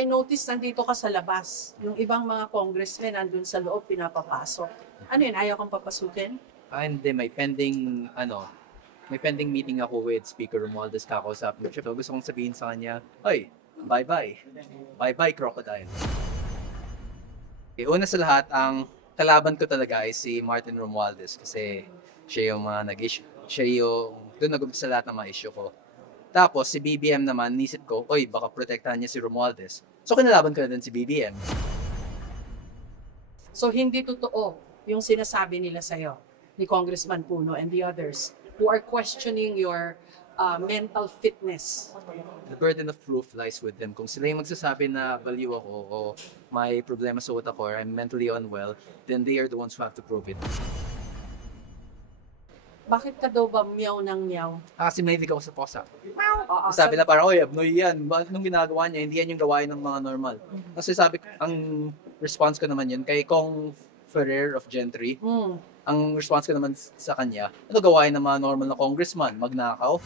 I noticed nandito ka sa labas. Yung ibang mga congressmen nandun sa loob, pinapapasok. Ano yun, ayaw kang papasukin? Hindi, may pending meeting ako with Speaker Romualdez, kakausapin ko siya. So, gusto kong sabihin sa kanya, "Ay, bye-bye. Bye-bye, crocodile." Okay, una sa lahat, ang kalaban ko talaga ay si Martin Romualdez kasi siya yung mga nag-issue. Siya yung doon nag-umpisa lahat ng mga issue ko. Tapos, si BBM naman, nisip ko, oy, baka protektahan niya si Romualdez. So, kinalaban ko na din si BBM. So hindi totoo yung sinasabi nila sa'yo, ni Congressman Puno and the others, who are questioning your mental fitness. The burden of proof lies with them. Kung sila yung magsasabi na baliw ako o may problema sa utak ko or I'm mentally unwell, then they are the ones who have to prove it. Bakit ka daw ba meow ng meow? Kasi mahilig ako sa posa. Oo, Sabi na parang, oy, Abnoy yan. Bakit nung ginagawa niya, hindi yan yung gawain ng mga normal. Kasi sabi, ang response ko naman yun, kay Kong Ferrer of Gentry, ang response ko naman sa kanya, ano gawain ng mga normal na congressman? Magnakaw?